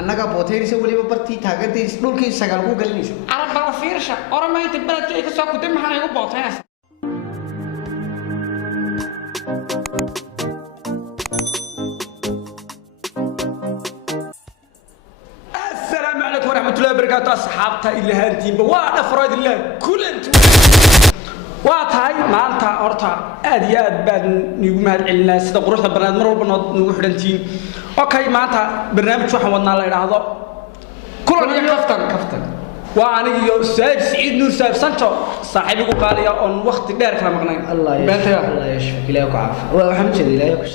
annaga booteerisa waliba bartii taagantii dhulkii sagaal ku galinaysa arab baa fiirsha orama inta baladka ay ka soo kuday maxaan igu booteynaysa السلام عليكم ورحمة الله وبركاته أصحابتا إلى هانتين بوانا فراد الله كل أنتم واتهاي مالتا أورتا آديات بعد نيجو مهد علنا سيدا قروحة برنامج مرور بنو حدنتين أوكي مالتا برنامج شو حوالنا الله يرهضو كلنا كفتن وأنا سعيد سعيد نور سعيد سانتو صاحبي قال لي أن وقت دير كلام مقنعين الله يشفيك لا يقعف وحمد شدي لا يكش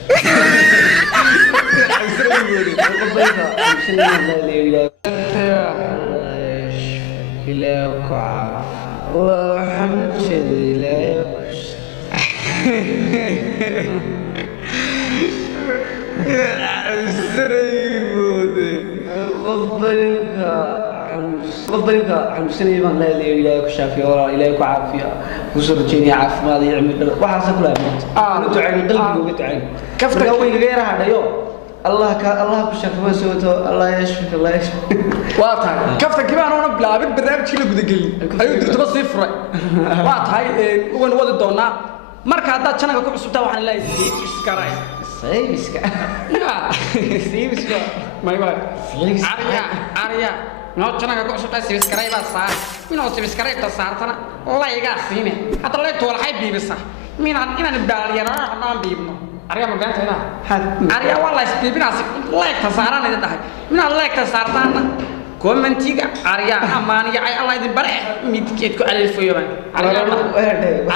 لا يقعف وحمد شدي لا يكش قبلك عن سنة ما لا إلهي كشافي ولا إلهي كعافية وسرجيني عاف ماضي يعمل وحاسة كلها أنت عين قلبي وقت عين كفتك لو غيرها هذا يوم الله كشاف ما سوته الله يشفيك الله يشفيك واضح كفتك كمان أنا بلعب برنامج كله بدي قلي أيوة تبغى صفر واضح هاي وين وضع دونا مركز هذا كنا كم سبتة وحنا لا إسكراي سيبسك لا سيبسك ما يبغى أريا نو كنا كم سبتة سيبسكراي بس منو سيبسكراي تصارتنا الله يقاسينه حتى الله يطول حي بيبسه مين أنا نبالي أنا نام بيبنا أريا ما بنت هنا أريا والله سبيبنا الله يتصارنا إذا ده من الله يتصارنا كومنتيجا أريا أماني أي الله يدي برا ميتكيت كو ألف يوم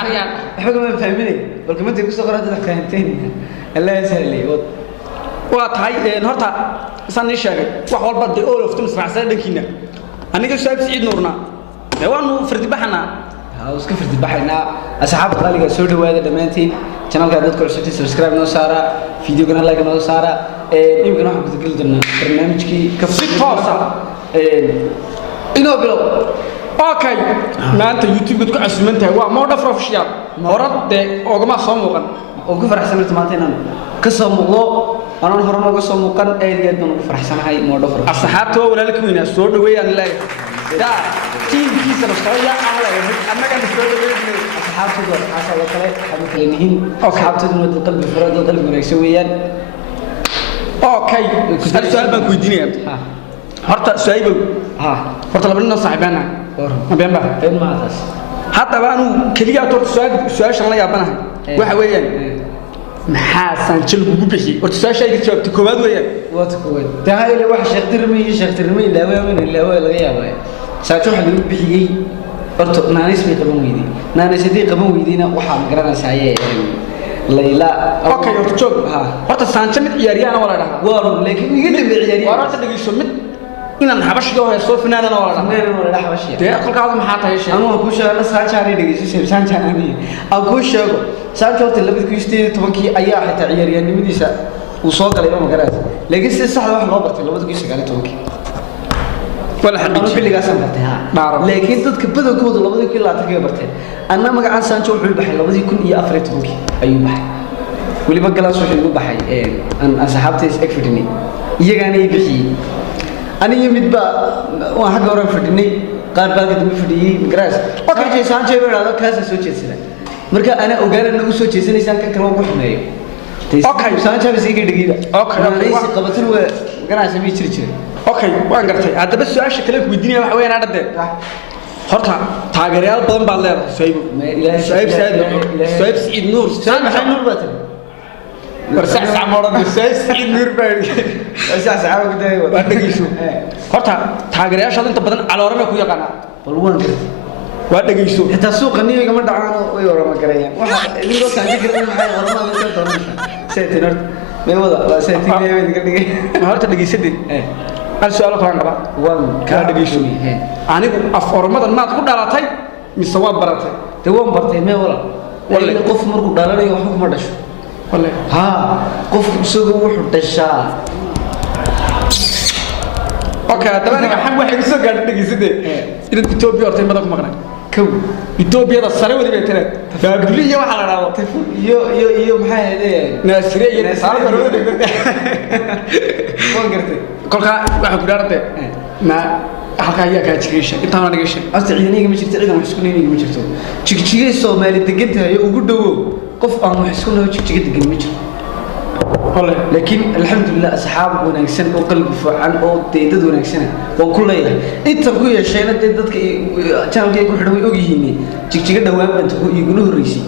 أريا حكم فهمني بالكم أنت كسر قرأت الكهنتين الله يسهل لي واتهاي نهارتا سنة شهر وحول بدي أول فتم سمع سنة كنا أنا كنت شايف سعيد نورنا لو أنه فرد بحنا هاوس كفرد بحنا أصحاب قالوا سود وهذا دمانتين channel كذا تذكر شتى سبسكرايب نوسارا فيديو كنا لايك نوسارا يمكن واحد تقول لنا برنامج كي كفسيت فاصا إنه بلو أوكي ما أنت يوتيوب بتكون عسمنتها هو ما ودفر في شيء ورد أوجما صاموغن وكفر حسن التماتين أنا كصاموغو أنا هرنا كصاموغن أيدي أدنى كفر حسن هاي ما ودفر أصحابته ولا لك مين السود ويا الله دا تيم كيس رسالة أنا أنا كان السود ويا أصحابته دول حاسة وكله حبوا كلينهم أصحابته دول القلب فراد القلب مريسويا أوكي السؤال بنكو الدنيا هرت سايبه هرت لبنا صاحبنا ما بينبه بين ما تاس حتى بانو كليا تور سؤال شغله يابنا waxa weeyaan maxaa sanjil ugu bixi oo su'aashay ka jawaabtay koobaad weeyaan waad koobaad tahay wax shaqtirmay ilaa laga yaabay saato waxa lagu bixiyay horta naanis bay qaban weydii naanisadii qaban weydiina waxa garanaysaa ayay layla okay horta joog horta sanjil mid ciyaariyana wala dhaha waa laakiin iga dambe ciyaariyo waa horta dhageyso mid inaan habashiga oo soo finaanana wala dhaha habashiga de qalkaada maxaa tahay shay anu ku sheegay sanjaari dhageyso sanjaani aan ku sheego sanjoorta 2017 ayaa xitaa ciyaaryahanimadiisa uu soo galay ma garanaysa laakiin si sax ah wax loo bartay 2019 wala xaqiiqo xilligaas aan bartay laakiin dadka badankooda 2020 bartay anna magacan sanjo wuxuu baxay 2014 ayuu baxay waliba galaas wuxuu ugu baxay aan asxaabtay isfidinay iyagaana ay bixiyay aniga midba waa xagga hore fidinay qaar baa kadib fidiyay magaras okay sanjo weerado kaas soo jeedsaday marka ana ogaana nagu soo jeesanaysan kan kale ugu xumeeyo okay sanjo bisiga dhigiida okay ra'iis qabatin waa ganacsi mi jiri okay waan gartay hadaba su'aasha kale ku weydiinaya waxa weeyaan dhade horta taageerayaal badan baa leedahay Saib Said Nur maxay Nur baatan warsax saamoodan Said Nur baa warsax saamo guday waa dhagiiso horta taageerayaasha inta badan caloorama ku yaqaana bal waan gartay waa dhageyso inta suuqa niiga ma dhacaan way warama garayaan waxa idinka taanka garana maxay hormada ka doonaysaa saytinor meewada waa saytinay way diga dhigay horta dhageysadid hal su'aal kale qaba waan ka dhageyso anigu af ormadan maad ku dhalatay mise waad baratay de waan bartay meewala walla qof markuu dhalanayo wax kuma dhasho walla ha qof isagu wuxuu dhashaa okay hadaba aniga xaq waxay soo gaadhay dhageysadid in Ethiopia hortay madan ku maqnay Ethiopia da sare wali bay tare faabuliya waxa la raado iyo maxay ahayd naasiriye iyo saar garowda waan gartay kolka waxa ku dhaartay ma halka ayaa ka jigishay inta aan dhigashay asta ciidaniga ma jirto ciidan wax isku leeyahay ma jirto jigjigay Soomaali degan tahay ugu dhaw qof aan wax isku leeyahay jigjiga degan ma jirto laakiin alxamdulillah asxaab wanaagsan oo qalbi fiican oo deedad wanaagsan oo ku leeyahay inta ku yeeshayna dadka channelka ku xidhan way og yihiin jigjiga dhawaan baan ku iguna horeysay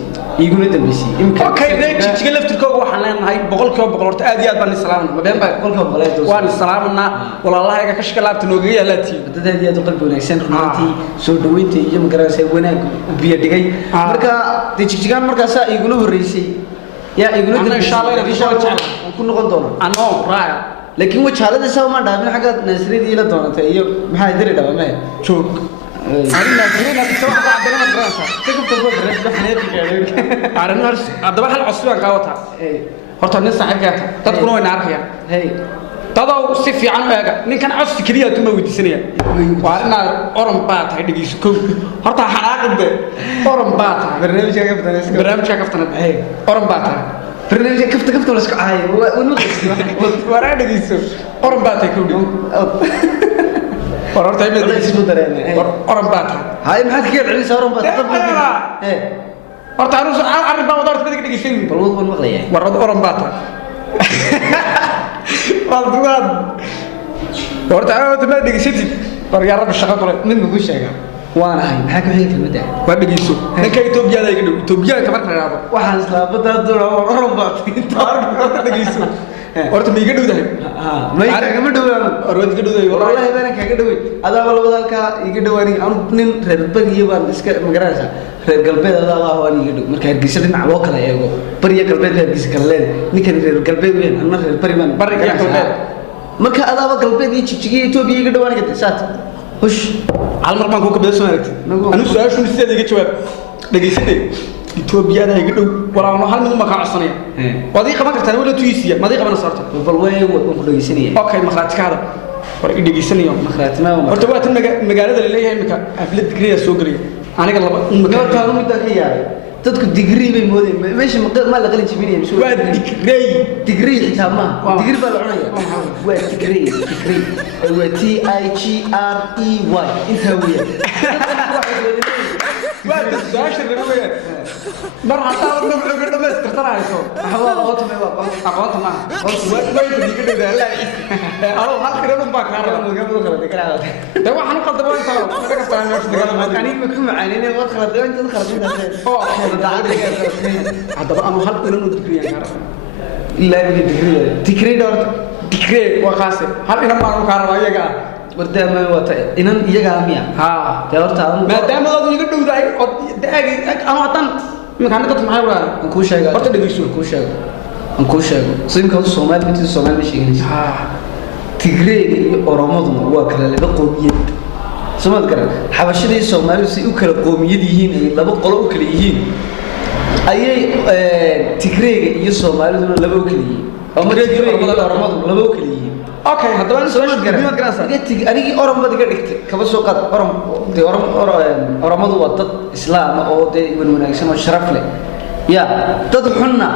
iguna dambeysay imka okay jigjiga laftirkooda waxaan leenahay boqolkiiba boqol horta aad iyo aad baan salaamna ma been baa boqolkiiba boqol waan salaamna walaalahayga ka shaqalaabta nooga yaalaatii dad aad iyo aad qalbi wanaagsan runtii soo dhaweynta iyo magaraasay wanaag u biyo dhigay marka jigjigaan markaas iguna horeysay يا يقولون إن شاء الله إن شاء الله كنا نقدونه أنا رائع لكن وش هذا سوى ما دام حاجات نسري دي لا دونه تيجي ما هاي دري ده ما هي شوك أنا نسري لا تسوى حاجة عندنا مدرسة تكتب تقول درس حنيت كذا عارف نرس عبد الله العصفور كاوتها هرت الناس حاجات تدخلون نعرفها هي تضاو سيف عنه يا نكان عصف كريه تما ودي سنيه وأنا أورم بات هيدا يسكو هرت حلاق ده أورم بات برنامج كفتنا أورم بات برنامج كفت ولا سك عاي ورا ده يسوع أورم بات يكون ورا تايم ولا يسمو دراني أورم بات هاي ما حد كيف عليه أورم بات إيه هرت عروس عرب ما ودارت بدك تجيسين بالوضع والمغلية ورا أورم بات والدوان ورت أنا تبغى دقيقتي برجع رب الشقة كله من بقول شيء وانا هاي محاكم هي في المدى وين دقيقتي هيك إثيوبيا ده يقولوا إثيوبيا كمان كنا واحد سلام بدأ الدور أورم بات تعرف ورت دقيقتي ورت ميجي ده ما يكمل ما دوي ورت كده ده والله هذا كذا دوي هذا والله بدل كا يجي دواني أنا بنين ربنا يبان إسك مقرأة reer galbeed adaa waa iga dhow marka hargeysa dhinac loo kala eego bariga galbeed hargeysa kala leedahay ninkan reer galbeed weyn anna reer bariman bariga galbeed marka adaaba galbeed iyo jijjiga Itoobiya iga dhawaan ka saat hush hal mar baan ku ka beeso aragtay anu su'aashu sideed iga jawaab dhageysatay Itoobiya da iga dhow walaal hal mid ma ka codsanay wadii qaban kartaa wala tuisiya ma dii qaban saarto bal way ku dhageysanaya okay ma qaadkaada war i dhageysanayo ma qaadnaa horta waa tan magaalada la leeyahay imika xaflad digriya soo galay aniga laba marka uu mid ka yahay dadku degree bay moodeen meesha ma la qalin jibinayay soo waa degree xitaa ma degree baa la cunaya waa degree waa T I G R E Y inta weeye waa daashir weeye mar hataa wadna wuxuu ka dhameystirtanaayso waxba aqoonta ma waa aqoonta ma waa diga dhawaa la alo hal kiran baa ka raba da waxaan qaldaba inta laga fahmay aniga ku macaaneen waa khalad inta khalad oo hadaba ama hal inuu digriyaan ka raba ilaa iga degree waa qaase hal ina ma ka raba iyaga wardama wata inan iyaga miya ha horta maadaama aad iga dhowdahay oo daagi ama tan maxaan dad maxay walaal ku sheegay horta dhageyso ku sheego siinka Soomaaliya inta Soomaaliya sheegaysa ha Tigray iyo Oromadu waa kala laba qoomiyad Soomaad garan xabashadii Soomaaliya si u kala qoomiyad yihiin ay laba qolo u kala yihiin ayay Tigray iyo Soomaalidu laba u kala yihiin ama Tigray iyo Oromadu laba u kala yihiin okay hadaba Soomaaliya garan anigi Oromada diga dhigtay kaba soo qaad Oromadu waa dad Islaam oo wanaagsan oo sharaf leh ya dad xunna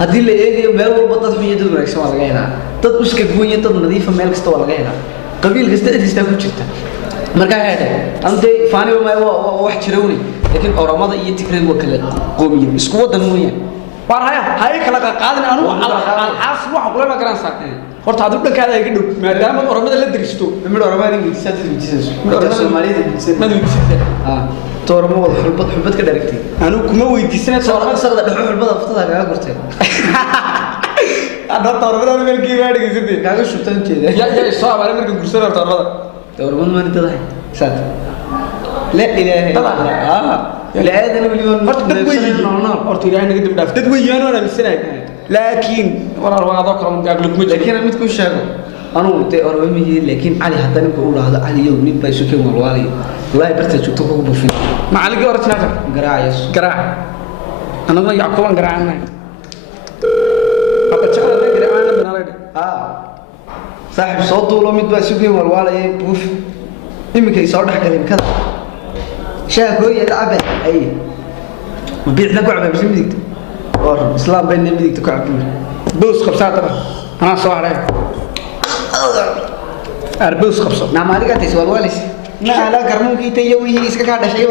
hadii la eegayo meel walba dad xun iyo dad wanaagsan waa laga helaa dad uska gooyay dad nadiif ah meel kasta waa laga helaa qabiil kasta inta ku jirta marka heede ante faani ma wax jirawni laakiin Oromada iyo Tigray waa kala qoomiyad isku wadan mooyaan warhaya hay kala qaadin anu al-aas waxa kula ma garan saaqay horta aad dhankaada iga dhow maadaama Oromada la diristo mid Oromada ingiriisada dijisaso Soomaalida ma dijisaso toormo wada xulbad ka dharagtay anu kuma weydiisana toormo saqda dhaxo xulbada aftada kaga gurtay ada toormada meel kiiba dhigisatay kaga shubtan jeeda ya soo abaale marka gursada toormada toormada ma intaday saad la ilaahay la aadana wali horta ilaahay naga dib dhaaf dad weeyaan oo aaminsanay laakiin walaal waa adoo kale aqlub ma jiro laakiin mid ku sheego anu intee Oromiyay laakiin Ali hadan ku lahaado Ali yow nin bay soo keen walwaalay wallahi barta joogto ku buufin macaligi orajnaaka garaac anaga yaakuban garaacnaa papa chala garaacna banaalay saaxib soo duulo mid bay soo keen walwaalay buuf imika ay soo dhax galeen kada shaako iyo abe ay ma biicna ku cabay midigta oo islaam bay midigta ku cabay boos qabsaata ana soo haray أربوس خبصة نعم عليك تسوى والس ما على كرموكي تيوي إسكا كذا شيء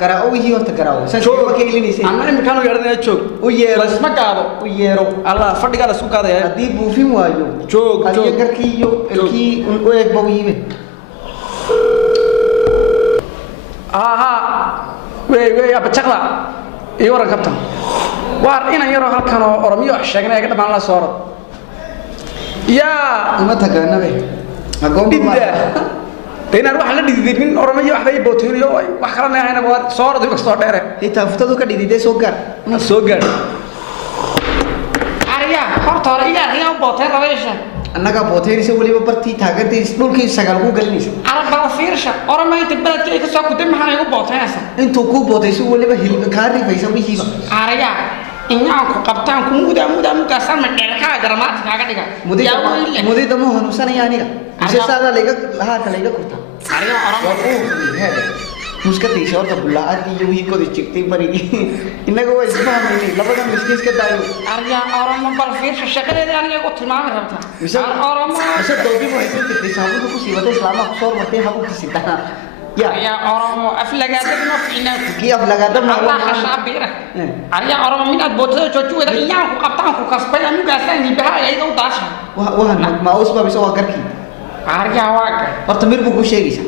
كراوي هي وتكراو سنشوف كيلين يسي أنا مكانه يردنا تشوك ويرو بس ما قابو ويرو الله فرد قال سوق هذا يا أدي بوفي وايو تشوك أدي كركيو الكي ويك بويبه ها وي أبى شغلة يورا كابتن وار إنا يرو هالكانوا أرميو عشان يقدر ما الله صار يا ما تكلنا به أقوم ديدا تينا روح على ديدا من أرميو واحد يبوتين يو وحكرنا هنا بوار صار ده بس صار ده هي تفتدو كديدة سوكر سوكر أريا هرتار إياه بوتين رئيسه أنا كبوتين يسوي لي ببرتي ثاقة تيسلول كي سجلوا قلنيس أنا بفيرشة أرمي تبلت كي كسر كتير محنا يقول بوتين أنتوا كوب بوتين يسوي لي بهيل كاري فيسوي هيس أريا إني أكو كابتن كم muda مكسر من كذا جرامات كذا كذا مودي دمو هنوسا नहीं आने का इसे सादा लेगा हाँ कलेगा कुत्ता أريا أرمي هذا मुझका तीसरा और तबला आज ये वही को दिखती पड़ेगी इन्हें को इस बार नहीं लबड़ा मिस्किस के दारू أريا أرمي بفيرشة شكله ده أنا يقول تمام ربطة أرمي ऐसे दो भी वही तो कितने सालों को कुछ इबादत इस्लाम अक्सर मते हम किसी तरह أريا أرمي أفلقات ما فينا कि अब लगाता मैं الله خشاب بيره أريا أرمي من البوتة جو إذا إياه كابتن كاسبيا مكسر نبيها يعيدوا داشة वह ما उस बार भी सो आकर की أريا واقع और तमिर बुकु शेगी सा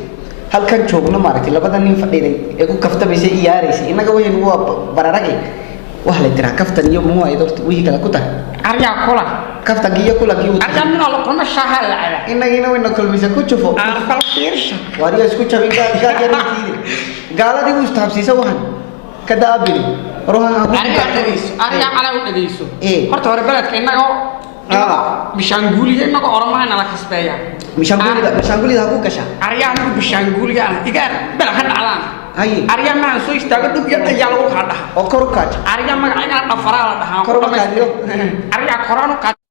हल्का छोकना मारे थे लबड़ा नहीं फटे नहीं एक को कफ्ता भी से यार ऐसे इन्हें को वही वो बरारा के वह ले तेरा कफ्ता नहीं वो मुआ इधर वही कला कुत्ता أريا كولا kafta giya kula giyu أريا من الله كم شهر على inna kul bisa kuchu fo بفيرشة wariya isku chabi ga jari tiri gala di ustab sisa wahan kada abili rohan aku أريا على وديسو إيه. هرت هرب بلد كأنه بشانغولي إنه أرمان على كسبيا mishanguli aku kasha أريا أنا بشانغولي أنا إيجار بلا حد علان ayi أريا ما سوي استعجل دبي أنا يالو كذا okor kaj أريا ما أنا أفراد هذا okor kaj yo أريا كورانو كذا